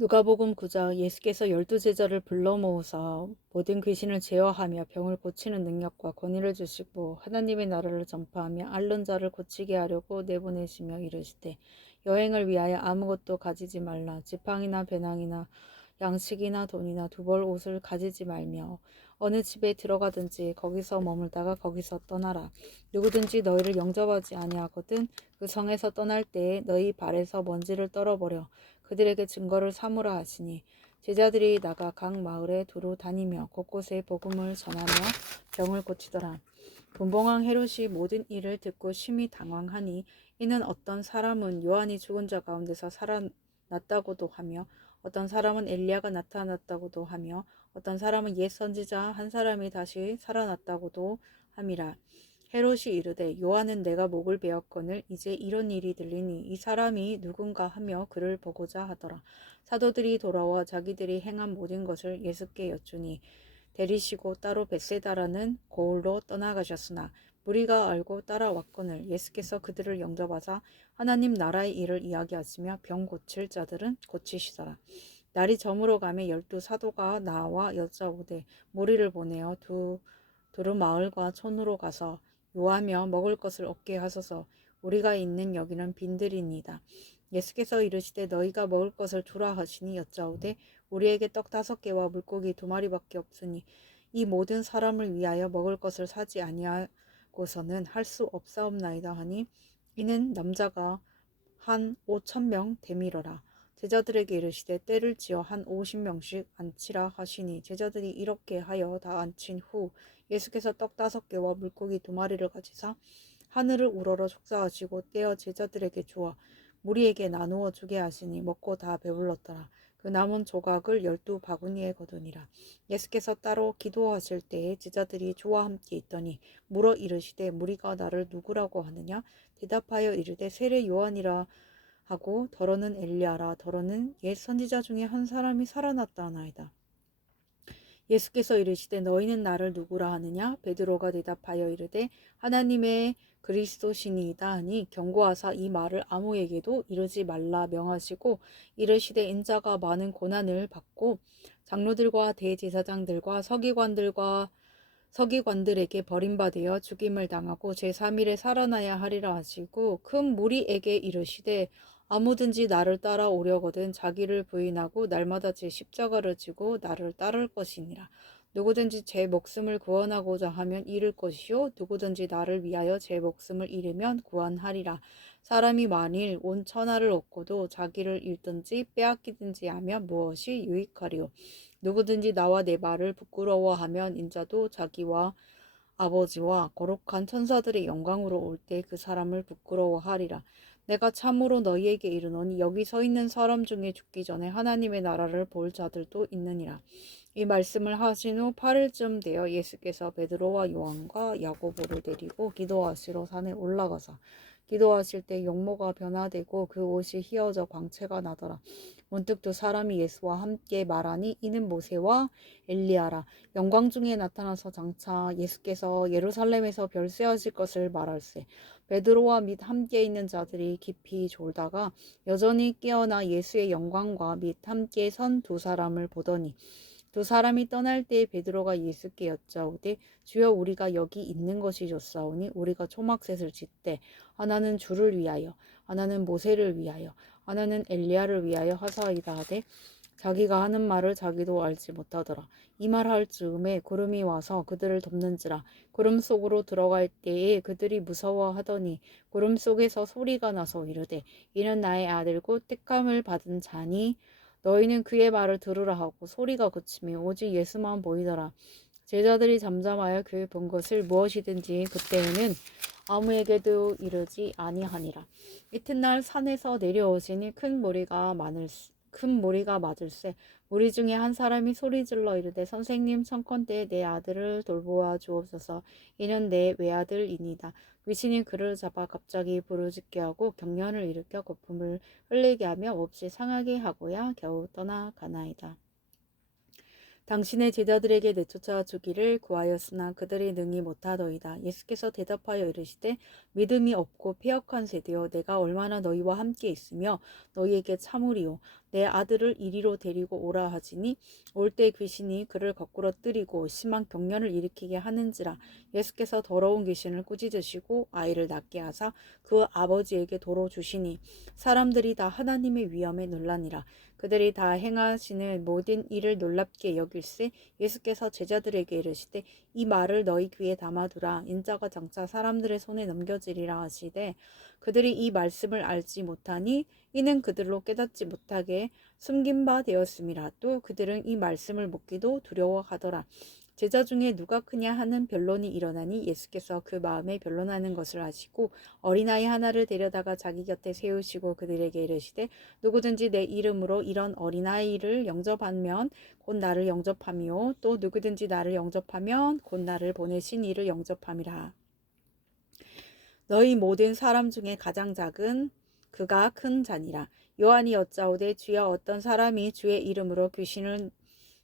누가복음 9장. 예수께서 12제자를 불러 모으사 모든 귀신을 제어하며 병을 고치는 능력과 권위를 주시고 하나님의 나라를 전파하며 앓는 자를 고치게 하려고 내보내시며 이르시되 여행을 위하여 아무것도 가지지 말라. 지팡이나 배낭이나 양식이나 돈이나 두벌 옷을 가지지 말며 어느 집에 들어가든지 거기서 머물다가 거기서 떠나라. 누구든지 너희를 영접하지 아니하거든 그 성에서 떠날 때에 너희 발에서 먼지를 떨어버려 그들에게 증거를 삼으라 하시니 제자들이 나가 각 마을에 두루 다니며 곳곳에 복음을 전하며 병을 고치더라. 분봉왕 헤롯이 모든 일을 듣고 심히 당황하니 이는 어떤 사람은 요한이 죽은 자 가운데서 살아났다고도 하며 어떤 사람은 엘리야가 나타났다고도 하며 어떤 사람은 옛 선지자 한 사람이 다시 살아났다고도 함이라. 헤롯이 이르되 요한은 내가 목을 베었거늘 이제 이런 일이 들리니 이 사람이 누군가 하며 그를 보고자 하더라. 사도들이 돌아와 자기들이 행한 모든 것을 예수께 여쭈니 데리시고 따로 벳세다라는 고을로 떠나가셨으나 무리가 알고 따라왔거늘 예수께서 그들을 영접하사 하나님 나라의 일을 이야기하시며 병 고칠 자들은 고치시더라. 날이 저물어 가매 12사도가 나와 여짜오되 무리를 보내어 두루 마을과 촌으로 가서 요하며 먹을 것을 얻게 하소서. 우리가 있는 여기는 빈들이니이다. 예수께서 이르시되 너희가 먹을 것을 주라 하시니 여짜오되 우리에게 떡 5개와 물고기 2마리밖에 없으니 이 모든 사람을 위하여 먹을 것을 사지 아니하고서는 할 수 없사옵나이다 하니 이는 남자가 한 5,000명 되밀어라. 제자들에게 이르시되 때를 지어 한 50명씩 앉히라 하시니 제자들이 이렇게 하여 다 앉힌 후 예수께서 떡 5개와 물고기 2마리를 가지사 하늘을 우러러 축사하시고 떼어 제자들에게 주어 무리에게 나누어 주게 하시니 먹고 다 배불렀더라. 그 남은 조각을 12바구니에 거두니라. 예수께서 따로 기도하실 때에 제자들이 주와 함께 있더니 물어 이르시되 무리가 나를 누구라고 하느냐? 대답하여 이르되 세례 요한이라 하고 더러는 엘리야라 더러는 옛 선지자 중에 한 사람이 살아났다 하나이다. 예수께서 이르시되 너희는 나를 누구라 하느냐? 베드로가 대답하여 이르되 하나님의 그리스도시니이다 하니 경고하사 이 말을 아무에게도 이르지 말라 명하시고 이르시되 인자가 많은 고난을 받고 장로들과 대제사장들과 서기관들에게 버림받아 죽임을 당하고 제3일에 살아나야 하리라 하시고 큰 무리에게 이르시되 아무든지 나를 따라오려거든 자기를 부인하고 날마다 제 십자가를 지고 나를 따를 것이니라. 누구든지 제 목숨을 구원하고자 하면 잃을 것이요 누구든지 나를 위하여 제 목숨을 잃으면 구원하리라. 사람이 만일 온 천하를 얻고도 자기를 잃든지 빼앗기든지 하면 무엇이 유익하리요. 누구든지 나와 내 말을 부끄러워하면 인자도 자기와 아버지와 거룩한 천사들의 영광으로 올 때 그 사람을 부끄러워하리라. 내가 참으로 너희에게 이르노니 여기 서 있는 사람 중에 죽기 전에 하나님의 나라를 볼 자들도 있느니라. 이 말씀을 하신 후 8일쯤 되어 예수께서 베드로와 요한과 야고보를 데리고 기도하시러 산에 올라가사 기도하실 때 용모가 변화되고 그 옷이 휘어져 광채가 나더라. 문득 두 사람이 예수와 함께 말하니 이는 모세와 엘리야라. 영광 중에 나타나서 장차 예수께서 예루살렘에서 별세하실 것을 말할세. 베드로와 및 함께 있는 자들이 깊이 졸다가 여전히 깨어나 예수의 영광과 및 함께 선 두 사람을 보더니 두 사람이 떠날 때 베드로가 예수께 여짜오되 주여 우리가 여기 있는 것이 좋사오니 우리가 초막셋을 짓되 하나는 주를 위하여 하나는 모세를 위하여 하나는 엘리야를 위하여 하사이다 하되 자기가 하는 말을 자기도 알지 못하더라. 이 말할 즈음에 구름이 와서 그들을 덮는지라. 구름 속으로 들어갈 때에 그들이 무서워하더니 구름 속에서 소리가 나서 이르되 이는 나의 아들고 택함을 받은 자니 너희는 그의 말을 들으라 하고 소리가 그치며 오직 예수만 보이더라. 제자들이 잠잠하여 그의 본 것을 무엇이든지 그때에는 아무에게도 이르지 아니하니라. 이튿날 산에서 내려오시니 큰 무리가 맞을세. 무리 중에 한 사람이 소리질러 이르되 선생님 청컨대 내 아들을 돌보아 주옵소서. 이는 내 외아들이니이다. 귀신이 그를 잡아 갑자기 부르짖게 하고 경련을 일으켜 거품을 흘리게 하며 몹시 상하게 하고야 겨우 떠나가나이다. 당신의 제자들에게 내쫓아 주기를 구하였으나 그들이 능히 못하더이다. 예수께서 대답하여 이르시되 믿음이 없고 패역한 세대여 내가 얼마나 너희와 함께 있으며 너희에게 참으리요. 내 아들을 이리로 데리고 오라 하지니 올 때 귀신이 그를 거꾸로 뜨리고 심한 경련을 일으키게 하는지라. 예수께서 더러운 귀신을 꾸짖으시고 아이를 낫게 하사 그 아버지에게 도로 주시니 사람들이 다 하나님의 위엄에 놀라니라. 그들이 다 행하시는 모든 일을 놀랍게 여길세 예수께서 제자들에게 이르시되 이 말을 너희 귀에 담아두라. 인자가 장차 사람들의 손에 넘겨지리라 하시되 그들이 이 말씀을 알지 못하니 이는 그들로 깨닫지 못하게 숨긴 바 되었음이라. 또 그들은 이 말씀을 묻기도 두려워하더라. 제자 중에 누가 크냐 하는 변론이 일어나니 예수께서 그 마음에 변론하는 것을 아시고 어린아이 하나를 데려다가 자기 곁에 세우시고 그들에게 이르시되 누구든지 내 이름으로 이런 어린아이를 영접하면 곧 나를 영접함이요 또 누구든지 나를 영접하면 곧 나를 보내신 이를 영접함이라. 너희 모든 사람 중에 가장 작은 그가 큰 자니라. 요한이 여짜오되 주여 어떤 사람이 주의 이름으로 귀신을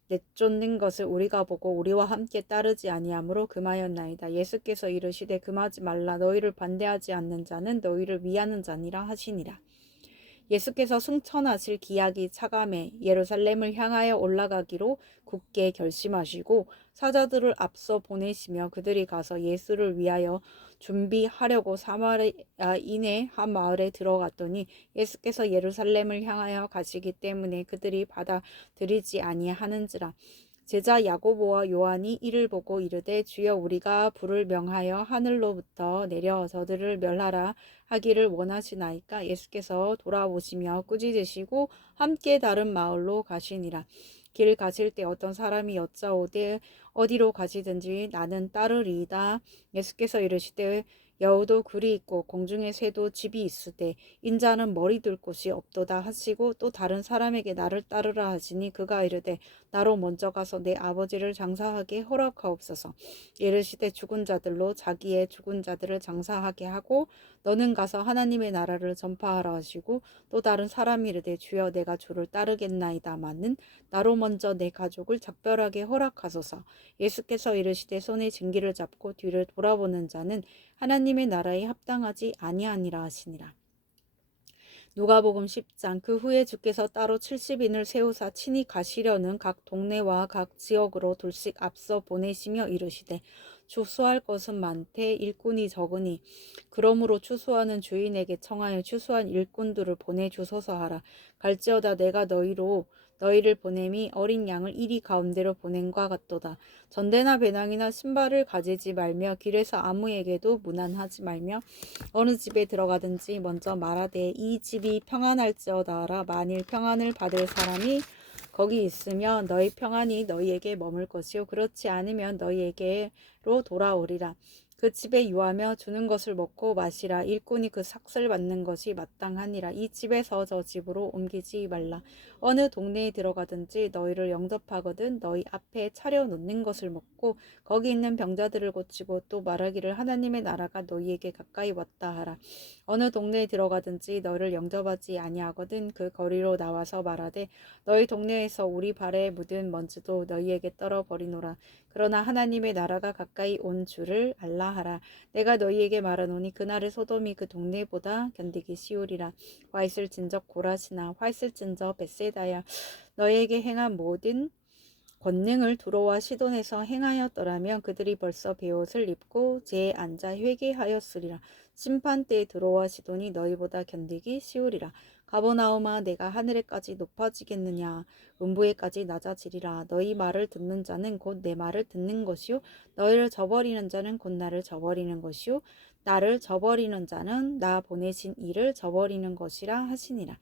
내쫓는 것을 우리가 보고 우리와 함께 따르지 아니하므로 금하였나이다. 예수께서 이르시되 금하지 말라. 너희를 반대하지 않는 자는 너희를 위하는 자니라 하시니라. 예수께서 승천하실 기약이 차감해 예루살렘을 향하여 올라가기로 굳게 결심하시고 사자들을 앞서 보내시며 그들이 가서 예수를 위하여 준비하려고 사마리아 이내 한 마을에 들어갔더니 예수께서 예루살렘을 향하여 가시기 때문에 그들이 받아들이지 아니하는지라. 제자 야고보와 요한이 이를 보고 이르되 주여 우리가 불을 명하여 하늘로부터 내려 저들을 멸하라 하기를 원하시나이까. 예수께서 돌아보시며 꾸짖으시고 함께 다른 마을로 가시니라. 길 가실 때 어떤 사람이 여짜오되 어디로 가시든지 나는 따르리이다. 예수께서 이르시되 여우도 굴이 있고 공중의 새도 집이 있으되 인자는 머리 둘 곳이 없도다 하시고 또 다른 사람에게 나를 따르라 하시니 그가 이르되 나로 먼저 가서 내 아버지를 장사하게 허락하옵소서. 이르시되 죽은 자들로 자기의 죽은 자들을 장사하게 하고 너는 가서 하나님의 나라를 전파하라 하시고 또 다른 사람이 이르되 주여 내가 주를 따르겠나이다마는 나로 먼저 내 가족을 작별하게 허락하소서. 예수께서 이르시되 손에 징기를 잡고 뒤를 돌아보는 자는 하나님의 나라에 합당하지 아니하니라 하시니라. 누가복음 10장. 그 후에 주께서 따로 70인을 세우사 친히 가시려는 각 동네와 각 지역으로 둘씩 앞서 보내시며 이르시되 추수할 것은 많되 일꾼이 적으니 그러므로 추수하는 주인에게 청하여 추수한 일꾼들을 보내주소서 하라. 갈지어다 내가 너희를 보냄이 어린 양을 이리 가운데로 보낸과 같도다. 전대나 배낭이나 신발을 가지지 말며 길에서 아무에게도 문안하지 말며 어느 집에 들어가든지 먼저 말하되 이 집이 평안할지어다 하라. 만일 평안을 받을 사람이 거기 있으면 너희 평안이 너희에게 머물 것이요 그렇지 않으면 너희에게로 돌아오리라. 그 집에 유하며 주는 것을 먹고 마시라. 일꾼이 그 삭슬 받는 것이 마땅하니라. 이 집에서 저 집으로 옮기지 말라. 어느 동네에 들어가든지 너희를 영접하거든 너희 앞에 차려놓는 것을 먹고 거기 있는 병자들을 고치고 또 말하기를 하나님의 나라가 너희에게 가까이 왔다 하라. 어느 동네에 들어가든지 너희를 영접하지 아니하거든 그 거리로 나와서 말하되 너희 동네에서 우리 발에 묻은 먼지도 너희에게 떨어버리노라. 그러나 하나님의 나라가 가까이 온 줄을 알라 하라. 내가 너희에게 말하노니 그날의 소돔이 그 동네보다 견디기 쉬우리라. 화 있을진저 고라시나 화 있을진저 벳세다야 너희에게 행한 모든 권능을 두로와 시돈에서 행하였더라면 그들이 벌써 베옷을 입고 제에 앉아 회개하였으리라. 심판때에 두로와 시돈이 너희보다 견디기 쉬우리라. 가버나움아 내가 하늘에까지 높아지겠느냐 음부에까지 낮아지리라. 너희 말을 듣는 자는 곧 내 말을 듣는 것이요 너희를 저버리는 자는 곧 나를 저버리는 것이요 나를 저버리는 자는 나 보내신 이를 저버리는 것이라 하시니라.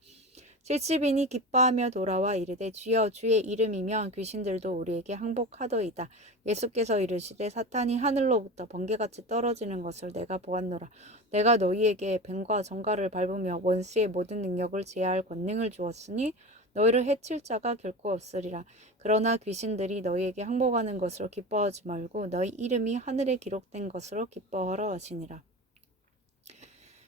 70인이 기뻐하며 돌아와 이르되 주여 주의 이름이면 귀신들도 우리에게 항복하더이다. 예수께서 이르시되 사탄이 하늘로부터 번개같이 떨어지는 것을 내가 보았노라. 내가 너희에게 뱀과 정갈을 밟으며 원수의 모든 능력을 제할 권능을 주었으니 너희를 해칠 자가 결코 없으리라. 그러나 귀신들이 너희에게 항복하는 것으로 기뻐하지 말고 너희 이름이 하늘에 기록된 것으로 기뻐하라 하시니라.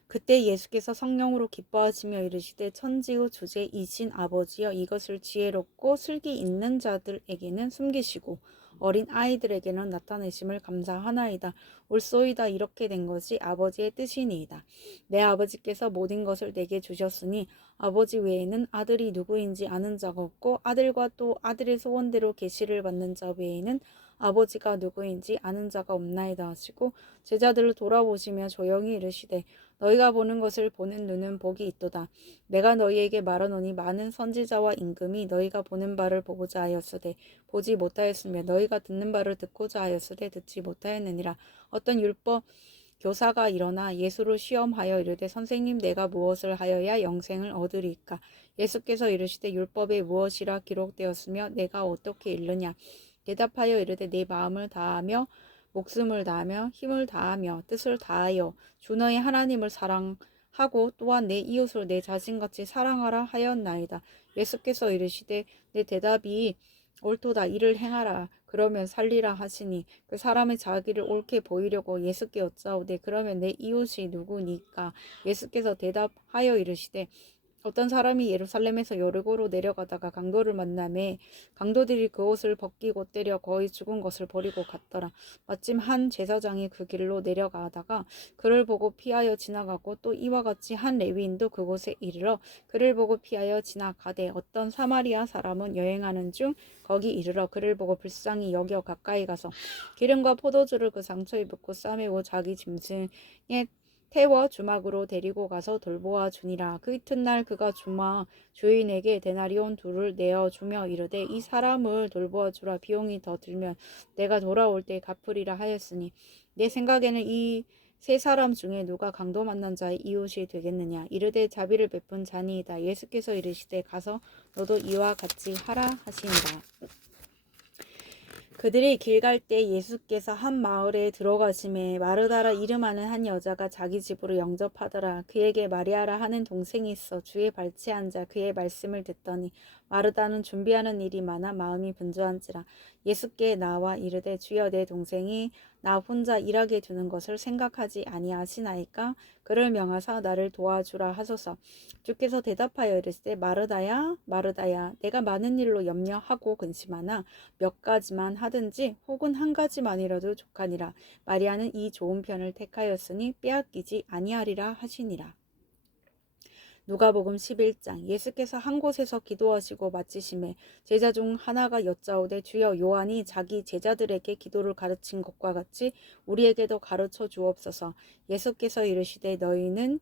그때 예수께서 성령으로 기뻐하시며 이르시되 천지의 주제이신 아버지여 이것을 지혜롭고 슬기 있는 자들에게는 숨기시고 어린 아이들에게는 나타내심을 감사하나이다. 옳소이다. 이렇게 된 것이 아버지의 뜻이니이다. 내 아버지께서 모든 것을 내게 주셨으니 아버지 외에는 아들이 누구인지 아는 자가 없고 아들과 또 아들의 소원대로 계시를 받는 자 외에는 아버지가 누구인지 아는 자가 없나이다 하시고 제자들을 돌아보시며 조용히 이르시되 너희가 보는 것을 보는 눈은 복이 있도다. 내가 너희에게 말하노니 많은 선지자와 임금이 너희가 보는 바를 보고자 하였으되 보지 못하였으며 너희가 듣는 바를 듣고자 하였으되 듣지 못하였느니라. 어떤 율법 교사가 일어나 예수를 시험하여 이르되 선생님 내가 무엇을 하여야 영생을 얻으리까? 예수께서 이르시되 율법에 무엇이라 기록되었으며 내가 어떻게 읽느냐? 대답하여 이르되 내 마음을 다하며 목숨을 다하며 힘을 다하며 뜻을 다하여 주 너의 하나님을 사랑하고 또한 내 이웃을 내 자신같이 사랑하라 하였나이다. 예수께서 이르시되 내 대답이 옳도다. 이를 행하라. 그러면 살리라 하시니 그 사람이 자기를 옳게 보이려고 예수께 여짜오되 그러면 내 이웃이 누구니까? 예수께서 대답하여 이르시되 어떤 사람이 예루살렘에서 여리고로 내려가다가 강도를 만나매 강도들이 그 옷을 벗기고 때려 거의 죽은 것을 버리고 갔더라. 마침 한 제사장이 그 길로 내려가다가 그를 보고 피하여 지나가고 또 이와 같이 한 레위인도 그곳에 이르러 그를 보고 피하여 지나가되 어떤 사마리아 사람은 여행하는 중 거기 이르러 그를 보고 불쌍히 여겨 가까이 가서 기름과 포도주를 그 상처에 붓고 싸매고 자기 짐승에 태워 주막으로 데리고 가서 돌보아 주니라. 그 이튿날 그가 주인에게 데나리온 둘을 내어 주며 이르되 이 사람을 돌보아 주라. 비용이 더 들면 내가 돌아올 때 갚으리라 하였으니 내 생각에는 이 세 사람 중에 누가 강도 만난 자의 이웃이 되겠느냐? 이르되 자비를 베푼 자니이다. 예수께서 이르시되 가서 너도 이와 같이 하라 하시니라. 그들이 길 갈 때 예수께서 한 마을에 들어가심에 마르다라 이름하는 한 여자가 자기 집으로 영접하더라. 그에게 마리아라 하는 동생이 있어 주의 발치에 앉아 그의 말씀을 듣더니 마르다는 준비하는 일이 많아 마음이 분주한지라. 예수께 나와 이르되 주여 내 동생이 나 혼자 일하게 두는 것을 생각하지 아니하시나이까? 그를 명하사 나를 도와주라 하소서. 주께서 대답하여 이르시되 마르다야 마르다야 내가 많은 일로 염려하고 근심하나 몇 가지만 하든지 혹은 한 가지만이라도 족하니라. 마리아는 이 좋은 편을 택하였으니 빼앗기지 아니하리라 하시니라. 누가복음 11장. 예수께서 한 곳에서 기도하시고 마치심에 제자 중 하나가 여짜오되 주여 요한이 자기 제자들에게 기도를 가르친 것과 같이 우리에게도 가르쳐 주옵소서. 예수께서 이르시되 너희는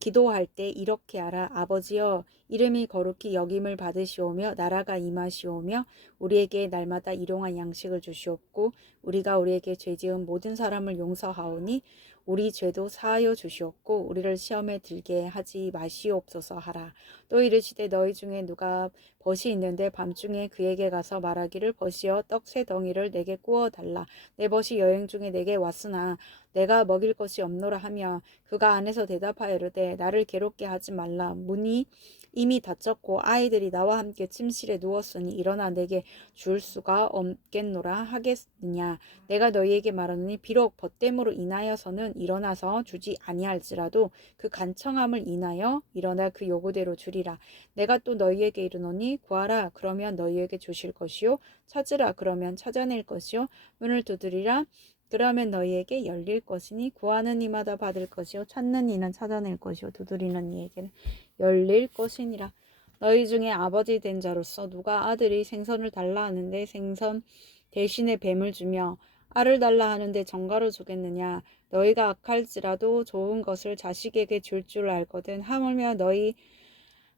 기도할 때 이렇게 하라. 아버지여 이름이 거룩히 여김을 받으시오며 나라가 임하시오며 우리에게 날마다 일용할 양식을 주시옵고 우리가 우리에게 죄지은 모든 사람을 용서하오니 우리 죄도 사하여 주시옵고 우리를 시험에 들게 하지 마시옵소서 하라. 또 이르시되 너희 중에 누가 벗이 있는데 밤중에 그에게 가서 말하기를 벗이여 떡 세 덩이를 내게 구워 달라. 내 벗이 여행 중에 내게 왔으나 내가 먹일 것이 없노라 하며 그가 안에서 대답하여 이르되 나를 괴롭게 하지 말라. 문이 이미 닫혔고 아이들이 나와 함께 침실에 누웠으니 일어나 내게 줄 수가 없겠노라 하겠느냐. 내가 너희에게 말하노니 비록 벗됨으로 인하여서는 일어나서 주지 아니할지라도 그 간청함을 인하여 일어나 그 요구대로 주리라. 내가 또 너희에게 이르노니 구하라 그러면 너희에게 주실 것이요 찾으라 그러면 찾아낼 것이요 문을 두드리라 그러면 너희에게 열릴 것이니 구하는 이마다 받을 것이요 찾는 이는 찾아낼 것이요 두드리는 이에게는 열릴 것이니라. 너희 중에 아버지 된 자로서 누가 아들이 생선을 달라 하는데 생선 대신에 뱀을 주며 알을 달라 하는데 정가를 주겠느냐. 너희가 악할지라도 좋은 것을 자식에게 줄 줄 알거든. 하물며 너희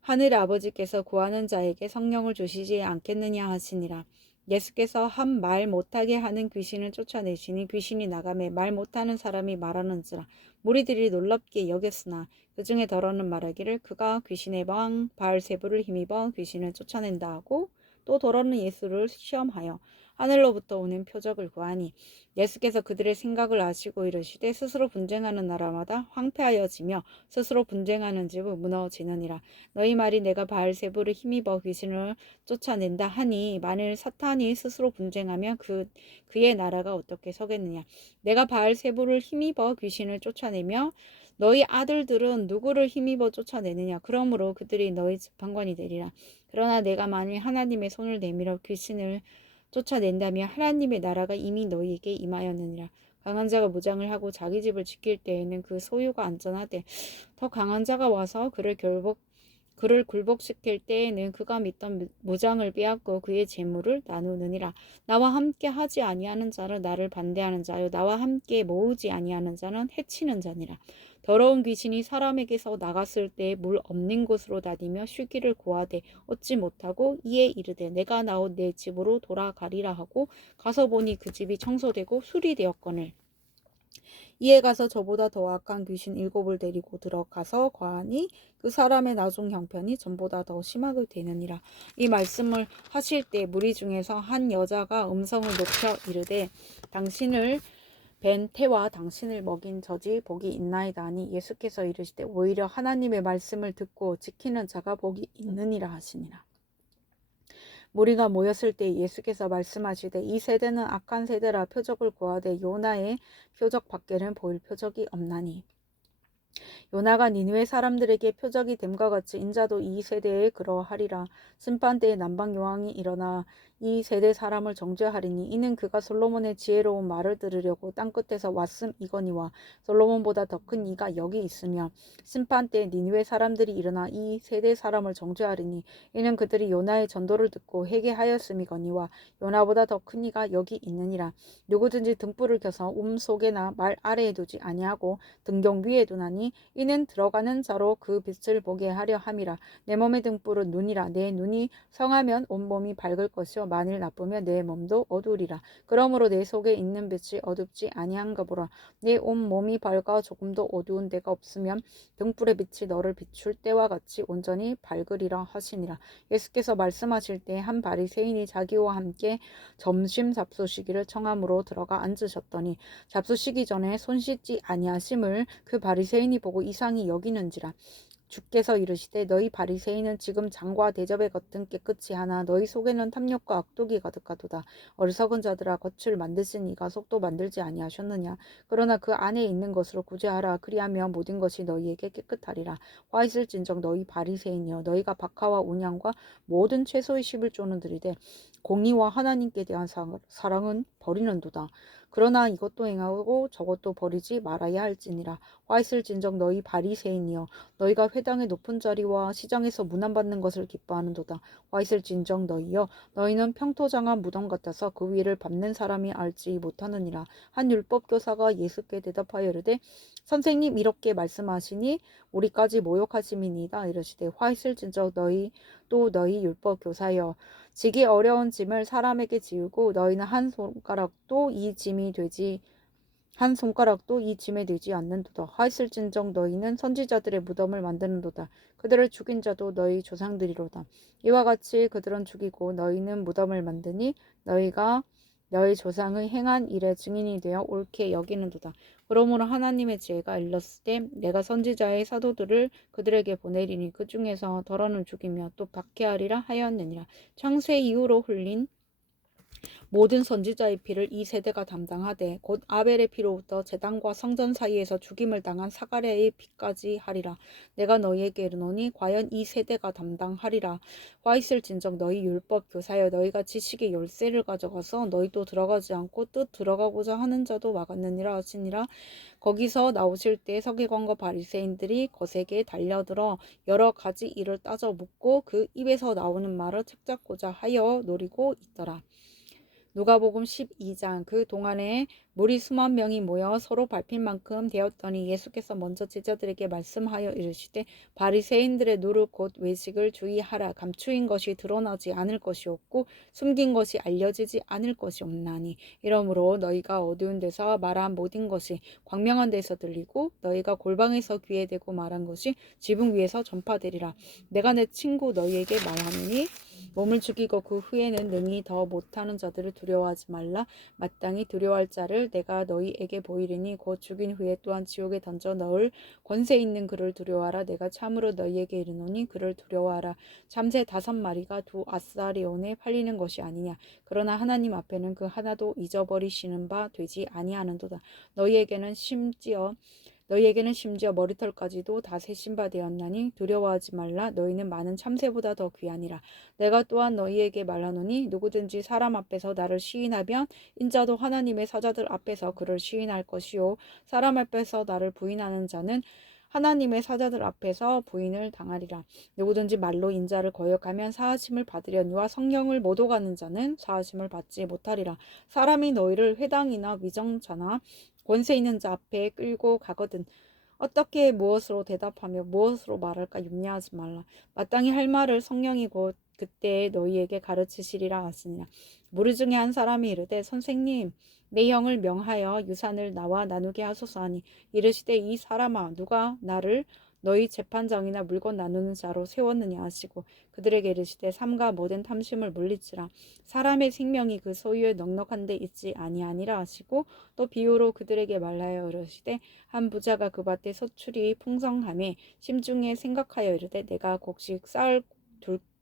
하늘 아버지께서 구하는 자에게 성령을 주시지 않겠느냐 하시니라. 예수께서 한 말 못하게 하는 귀신을 쫓아내시니 귀신이 나가매 말 못하는 사람이 말하는지라. 무리들이 놀랍게 여겼으나 그 중에 더러는 말하기를 그가 귀신의 왕 바알세불을 힘입어 귀신을 쫓아낸다 하고 또 더러는 예수를 시험하여 하늘로부터 오는 표적을 구하니 예수께서 그들의 생각을 아시고 이르시되 스스로 분쟁하는 나라마다 황폐하여지며 스스로 분쟁하는 집은 무너지느니라. 너희 말이 내가 바알세불을 힘입어 귀신을 쫓아낸다 하니 만일 사탄이 스스로 분쟁하면 그의 나라가 어떻게 서겠느냐. 내가 바알세불을 힘입어 귀신을 쫓아내며 너희 아들들은 누구를 힘입어 쫓아내느냐? 그러므로 그들이 너희 재판관이 되리라. 그러나 내가 만일 하나님의 손을 내밀어 귀신을 쫓아낸다면 하나님의 나라가 이미 너희에게 임하였느니라. 강한 자가 무장을 하고 자기 집을 지킬 때에는 그 소유가 안전하되 더 강한 자가 와서 그를 굴복시킬 때에는 그가 믿던 무장을 빼앗고 그의 재물을 나누느니라. 나와 함께 하지 아니하는 자는 나를 반대하는 자요 나와 함께 모으지 아니하는 자는 해치는 자니라. 더러운 귀신이 사람에게서 나갔을 때 물 없는 곳으로 다니며 쉬기를 구하되 얻지 못하고 이에 이르되 내가 나온 내 집으로 돌아가리라 하고 가서 보니 그 집이 청소되고 수리되었거늘 이에 가서 저보다 더 악한 귀신 7을 데리고 들어가서 거하니 그 사람의 나중 형편이 전보다 더 심하게 되느니라. 이 말씀을 하실 때 무리 중에서 한 여자가 음성을 높여 이르되 당신을 뵌 태와 당신을 먹인 저지 복이 있나이다 하니 예수께서 이르시되 오히려 하나님의 말씀을 듣고 지키는 자가 복이 있느니라 하시니라. 무리가 모였을 때 예수께서 말씀하시되 이 세대는 악한 세대라 표적을 구하되 요나의 표적 밖에는 보일 표적이 없나니 요나가 니느웨 사람들에게 표적이 됨과 같이 인자도 이 세대에 그러하리라. 심판 때에 남방 여왕이 일어나 이 세대 사람을 정죄하리니 이는 그가 솔로몬의 지혜로운 말을 들으려고 땅끝에서 왔음이거니와 솔로몬보다 더 큰 이가 여기 있으며 심판 때에 니느웨 사람들이 일어나 이 세대 사람을 정죄하리니 이는 그들이 요나의 전도를 듣고 회개하였음이거니와 요나보다 더 큰 이가 여기 있느니라. 누구든지 등불을 켜서 속에나 말 아래에 두지 아니하고 등경 위에 두나니 이는 들어가는 자로 그 빛을 보게 하려 함이라. 내 몸의 등불은 눈이라. 내 눈이 성하면 온몸이 밝을 것이요 만일 나쁘면 내 몸도 어두우리라. 그러므로 내 속에 있는 빛이 어둡지 아니한가 보라. 내 온몸이 밝아 조금도 어두운 데가 없으면 등불의 빛이 너를 비출 때와 같이 온전히 밝으리라 하시니라. 예수께서 말씀하실 때 한 바리새인이 자기와 함께 점심 잡수시기를 청함으로 들어가 앉으셨더니 잡수시기 전에 손 씻지 아니하심을 그 바리새인이 보고 이상히 여기는지라. 주께서 이르시되 너희 바리새인은 지금 장과 대접의 겉은 깨끗이 하나 너희 속에는 탐욕과 악독이 가득하도다. 어리석은 자들아 겉을 만드신 이가 속도 만들지 아니하셨느냐. 그러나 그 안에 있는 것으로 구제하라. 그리하면 모든 것이 너희에게 깨끗하리라. 화 있을진정 너희 바리새인이여 너희가 박하와 온양과 모든 채소의 11조는 들이되 공의와 하나님께 대한 사랑은 버리는도다. 그러나 이것도 행하고 저것도 버리지 말아야 할지니라. 화 있을진정 너희 바리새인이여 너희가 회당의 높은 자리와 시장에서 문안받는 것을 기뻐하는도다. 화 있을진정 너희여 너희는 평토장한 무덤 같아서 그 위를 밟는 사람이 알지 못하느니라. 한 율법교사가 예수께 대답하여 이르되 선생님 이렇게 말씀하시니 우리까지 모욕하심이니이다. 이르시되 화 있을진정 너희 또 너희 율법교사여 지기 어려운 짐을 사람에게 지우고 너희는 한 손가락도 이 짐에 되지 않는도다. 하있을진정 너희는 선지자들의 무덤을 만드는도다. 그들을 죽인 자도 너희 조상들이로다. 이와 같이 그들은 죽이고 너희는 무덤을 만드니 너희가 너희 조상의 행한 일의 증인이 되어 옳게 여기는도다. 그러므로 하나님의 지혜가 일렀을 때 내가 선지자의 사도들을 그들에게 보내리니 그 중에서 더러는 죽이며 또 박해하리라 하였느니라. 창세 이후로 흘린 모든 선지자의 피를 이 세대가 담당하되 곧 아벨의 피로부터 제단과 성전 사이에서 죽임을 당한 사가랴의 피까지 하리라. 내가 너희에게 이르노니 과연 이 세대가 담당하리라. 화 있을진정 너희 율법 교사여 너희가 지식의 열쇠를 가져가서 너희도 들어가지 않고 뜻 들어가고자 하는 자도 막았느니라 하시니라. 거기서 나오실 때 서기관과 바리새인들이 거세게 달려들어 여러 가지 일을 따져 묻고 그 입에서 나오는 말을 책잡고자 하여 노리고 있더라. 누가복음 12장 그 동안에 무리 수만 명이 모여 서로 밟힐 만큼 되었더니 예수께서 먼저 제자들에게 말씀하여 이르시되 바리새인들의 노릇 곧 외식을 주의하라. 감추인 것이 드러나지 않을 것이 없고 숨긴 것이 알려지지 않을 것이 없나니 이러므로 너희가 어두운 데서 말한 모든 것이 광명한 데서 들리고 너희가 골방에서 귀에 대고 말한 것이 지붕 위에서 전파되리라. 내가 내 친구 너희에게 말하노니 몸을 죽이고 그 후에는 능히 더 못하는 자들을 두려워하지 말라. 마땅히 두려워할 자를 내가 너희에게 보이리니 곧 죽인 후에 또한 지옥에 던져 넣을 권세 있는 그를 두려워하라. 내가 참으로 너희에게 이르노니 그를 두려워하라. 참새 5마리가 2아사리온에 팔리는 것이 아니냐. 그러나 하나님 앞에는 그 하나도 잊어버리시는 바 되지 아니하는도다. 너희에게는 심지어 너희에게는 심지어 머리털까지도 다 세신 바 되었나니 두려워하지 말라. 너희는 많은 참새보다 더 귀하니라. 내가 또한 너희에게 말하노니 누구든지 사람 앞에서 나를 시인하면 인자도 하나님의 사자들 앞에서 그를 시인할 것이요 사람 앞에서 나를 부인하는 자는 하나님의 사자들 앞에서 부인을 당하리라. 누구든지 말로 인자를 거역하면 사하심을 받으려니와 성령을 못 오가는 자는 사하심을 받지 못하리라. 사람이 너희를 회당이나 위정자나 권세 있는 자 앞에 끌고 가거든 어떻게 무엇으로 대답하며 무엇으로 말할까 염려하지 말라. 마땅히 할 말을 성령이 곧 그때 너희에게 가르치시리라 하시니라. 무리 중에 한 사람이 이르되 선생님 내 형을 명하여 유산을 나와 나누게 하소서 하니 이르시되 이 사람아 누가 나를 너희 재판장이나 물건 나누는 자로 세웠느냐 하시고 그들에게 이르시되 삼가 모든 탐심을 물리치라. 사람의 생명이 그 소유에 넉넉한 데 있지 아니하니라 하시고 또 비유로 그들에게 말하여 이르시되 한 부자가 그 밭에 소출이 풍성함에 심중에 생각하여 이르되 내가 곡식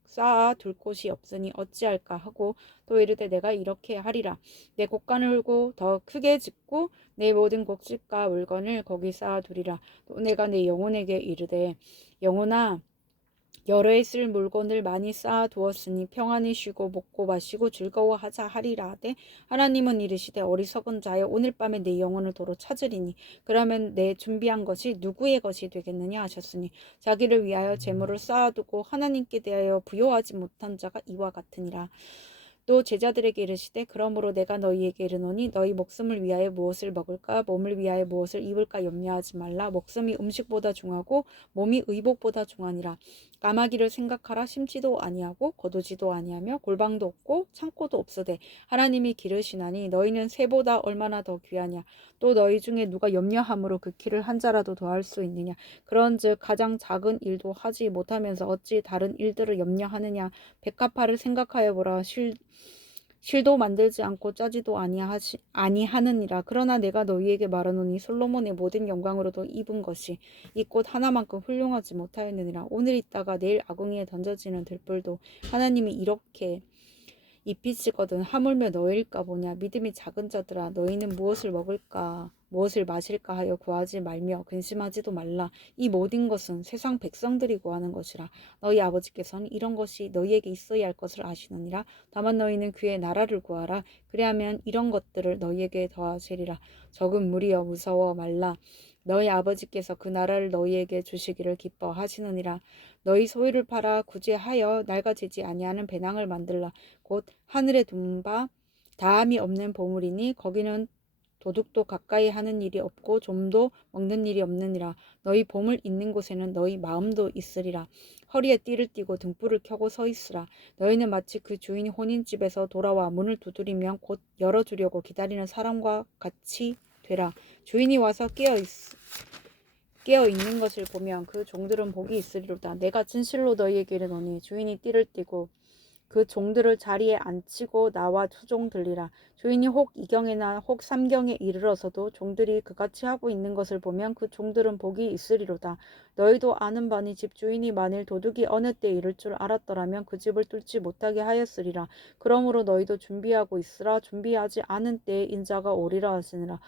쌓아 둘 곳이 없으니 어찌할까 하고 또 이르되 내가 이렇게 하리라. 내 곡간을 헐고 더 크게 짓고 내 모든 곡식과 물건을 거기 쌓아 두리라. 또 내가 내 영혼에게 이르되 영혼아 여러 해 쓸 물건을 많이 쌓아 두었으니 평안히 쉬고 먹고 마시고 즐거워하자 하리라 하되 하나님은 이르시되 어리석은 자여 오늘 밤에 내 영혼을 도로 찾으리니 그러면 내 준비한 것이 누구의 것이 되겠느냐 하셨으니 자기를 위하여 재물을 쌓아두고 하나님께 대하여 부요하지 못한 자가 이와 같으니라. 또 제자들에게 이르시되 그러므로 내가 너희에게 이르노니 너희 목숨을 위하여 무엇을 먹을까 몸을 위하여 무엇을 입을까 염려하지 말라. 목숨이 음식보다 중하고 몸이 의복보다 중하니라. 까마귀를 생각하라. 심지도 아니하고 거두지도 아니하며 골방도 없고 창고도 없으되 하나님이 기르시나니 너희는 새보다 얼마나 더 귀하냐. 또 너희 중에 누가 염려함으로 그 키를 한 자라도 더할 수 있느냐. 그런즉 가장 작은 일도 하지 못하면서 어찌 다른 일들을 염려하느냐. 백합화를 생각하여 보라. 실도 만들지 않고 짜지도 아니하느니라. 그러나 내가 너희에게 말하노니 솔로몬의 모든 영광으로도 입은 것이 이 꽃 하나만큼 훌륭하지 못하였느니라. 오늘 있다가 내일 아궁이에 던져지는 들불도 하나님이 이렇게 입히시거든 하물며 너희일까 보냐. 믿음이 작은 자들아 너희는 무엇을 먹을까 무엇을 마실까 하여 구하지 말며 근심하지도 말라. 이 모든 것은 세상 백성들이 구하는 것이라. 너희 아버지께서는 이런 것이 너희에게 있어야 할 것을 아시느니라. 다만 너희는 그의 나라를 구하라. 그리하면 이런 것들을 너희에게 더하시리라. 적은 무리여 무서워 말라. 너희 아버지께서 그 나라를 너희에게 주시기를 기뻐하시느니라. 너희 소유를 팔아 구제하여 낡아지지 아니하는 배낭을 만들라. 곧 하늘에 둔 바 다함이 없는 보물이니 거기는 도둑도 가까이 하는 일이 없고 좀도 먹는 일이 없느니라. 너희 보물 있는 곳에는 너희 마음도 있으리라. 허리에 띠를 띠고 등불을 켜고 서 있으라. 너희는 마치 그 주인이 혼인집에서 돌아와 문을 두드리면 곧 열어주려고 기다리는 사람과 같이 되라. 주인이 와서 깨어 있는 것을 보면 그 종들은 복이 있으리로다. 내가 진실로 너희에게 이르노니 주인이 띠를 띠고 그 종들을 자리에 앉히고 나와 투종 들리라. 주인이 혹 이경에나 혹 삼경에 이르러서도 종들이 그같이 하고 있는 것을 보면 그 종들은 복이 있으리로다. 너희도 아는 바니 집주인이 만일 도둑이 어느 때 이를 줄 알았더라면 그 집을 뚫지 못하게 하였으리라. 그러므로 너희도 준비하고 있으라. 준비하지 않은 때에 인자가 오리라 하시니라.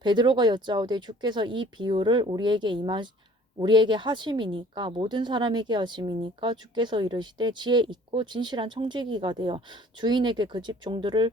베드로가 여짜오되 주께서 이 비유를 우리에게 하심이니까 모든 사람에게 하심이니까 주께서 이르시되 지혜 있고 진실한 청지기가 되어 주인에게 그 집 종들을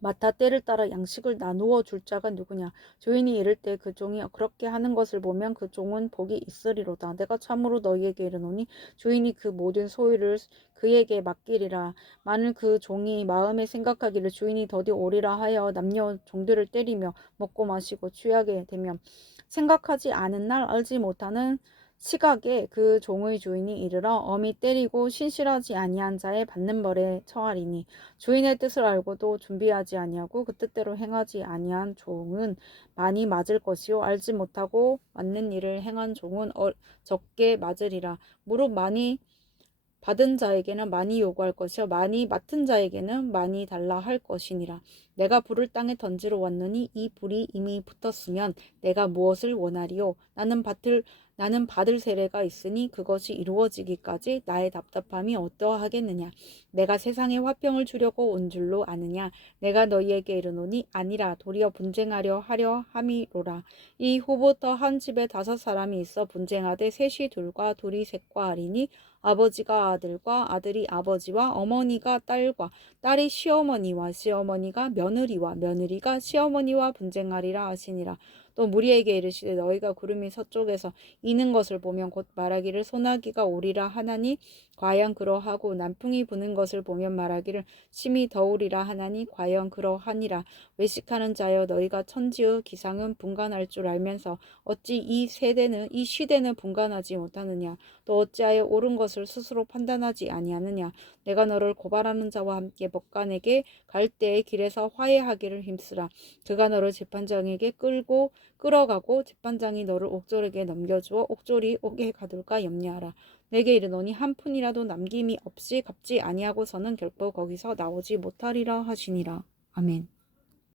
맡아 때를 따라 양식을 나누어 줄 자가 누구냐. 주인이 이를 때 그 종이 그렇게 하는 것을 보면 그 종은 복이 있으리로다. 내가 참으로 너희에게 이르노니 주인이 그 모든 소유를 그에게 맡기리라. 만일 그 종이 마음에 생각하기를 주인이 더디 오리라 하여 남녀 종들을 때리며 먹고 마시고 취하게 되면 생각하지 않은 날 알지 못하는 시각에 그 종의 주인이 이르러 엄히 때리고 신실하지 아니한 자의 받는 벌에 처하리니 주인의 뜻을 알고도 준비하지 아니하고 그 뜻대로 행하지 아니한 종은 많이 맞을 것이요 알지 못하고 맞는 일을 행한 종은 적게 맞으리라. 무릇 많이 받은 자에게는 많이 요구할 것이요 많이 맡은 자에게는 많이 달라 할 것이니라. 내가 불을 땅에 던지러 왔느니 이 불이 이미 붙었으면 내가 무엇을 원하리요. 나는 나는 받을 세례가 있으니 그것이 이루어지기까지 나의 답답함이 어떠하겠느냐. 내가 세상에 화평을 주려고 온 줄로 아느냐. 내가 너희에게 이르노니 아니라 도리어 분쟁하려 하려 함이로라. 이 후부터 한 집에 5사람이 있어 분쟁하되 셋이 둘과 둘이 셋과 하리니 아버지가 아들과 아들이 아버지와 어머니가 딸과 딸이 시어머니와 시어머니가 며느리와 며느리가 시어머니와 분쟁하리라 하시니라. 또 무리에게 이르시되 너희가 구름이 서쪽에서 이는 것을 보면 곧 말하기를 소나기가 오리라 하나니 과연 그러하고 남풍이 부는 것을 보면 말하기를 심히 더우리라 하나니 과연 그러하니라. 외식하는 자여 너희가 천지의 기상은 분간할 줄 알면서 어찌 이 시대는 분간하지 못하느냐. 또 어찌하여 옳은 것을 스스로 판단하지 아니하느냐. 내가 너를 고발하는 자와 함께 법관에게 갈 때에 길에서 화해하기를 힘쓰라. 그가 너를 재판장에게 끌어가고 재판장이 너를 옥졸에게 넘겨주어 옥졸이 옥에 가둘까 염려하라. 내게 이르노니 한 푼이라도 남김이 없이 갚지 아니하고서는 결코 거기서 나오지 못하리라 하시니라. 아멘.